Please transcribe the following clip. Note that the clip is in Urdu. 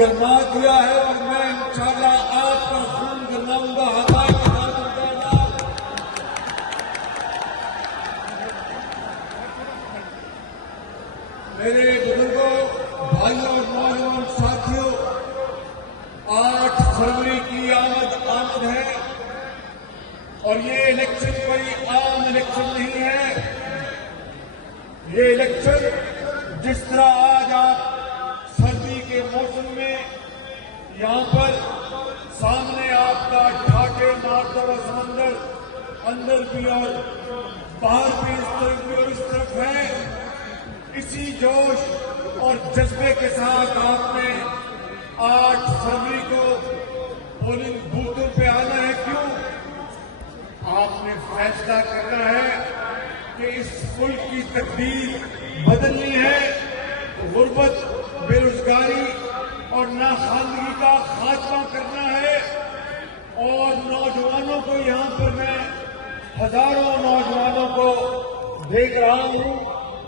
گرما دیا ہے اور میں انشاءاللہ آپ کا خون گرماؤں گا. میرے بزرگوں، بھائیوں اور نوجوان ساتھیوں، 8 فروری کی آمد ہے اور یہ الیکشن کوئی عام الیکشن نہیں ہے. یہ الیکشن جس طرح آج آپ سردی کے موسم میں یہاں پر سامنے آپ کا ٹھاٹے مارتا ہوا سمندر اندر بھی اور باہر بھی اس طرف بھی اور اس طرف ہے، اسی جوش اور جذبے کے ساتھ آپ نے 8 فروری کو پولنگ بوتھوں پہ آنا ہے. کیوں؟ آپ نے فیصلہ کرنا ہے کہ اس ملک کی تقدیر بدلنی ہے. غربت، بے روزگاری اور ناخواندگی کا خاتمہ کرنا ہے. اور نوجوانوں کو یہاں پر میں ہزاروں نوجوانوں کو دیکھ رہا ہوں